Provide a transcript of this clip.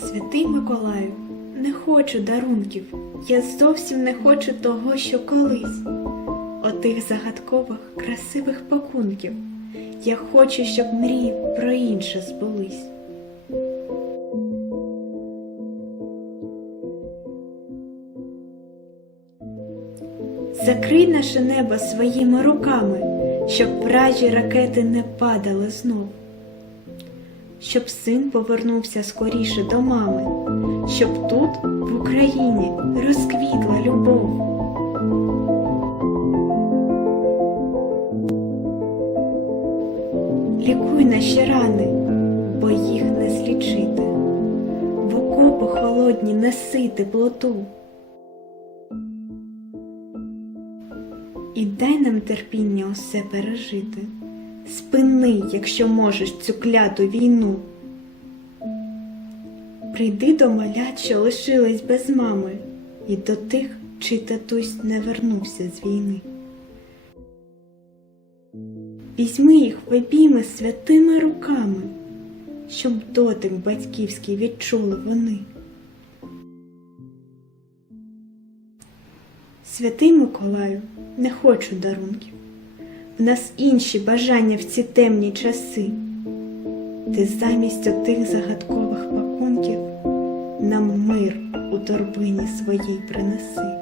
Святий Миколаю, не хочу дарунків, я зовсім не хочу того, що колись, отих загадкових, красивих пакунків. Я хочу, щоб мрії про інше збулись. Закрий наше небо своїми руками, щоб вражі ракети не падали знов щоб син повернувся скоріше до мами, щоб тут, в Україні, розквітла любов. Лікуй наші рани, бо їх не злічити, в окопи холодні неси теплоту. І дай нам терпіння усе пережити спини, якщо можеш, цю кляту війну. Прийди до малят, що лишились без мами, і до тих, чий татусь не вернувся з війни. Візьми їх в обійми святими руками, щоб дотик батьківський відчули вони. Святий Миколаю, не хочу дарунків в нас інші бажання в ці темні часи, ти замість отих загадкових пакунків нам мир у торбині своїй принеси.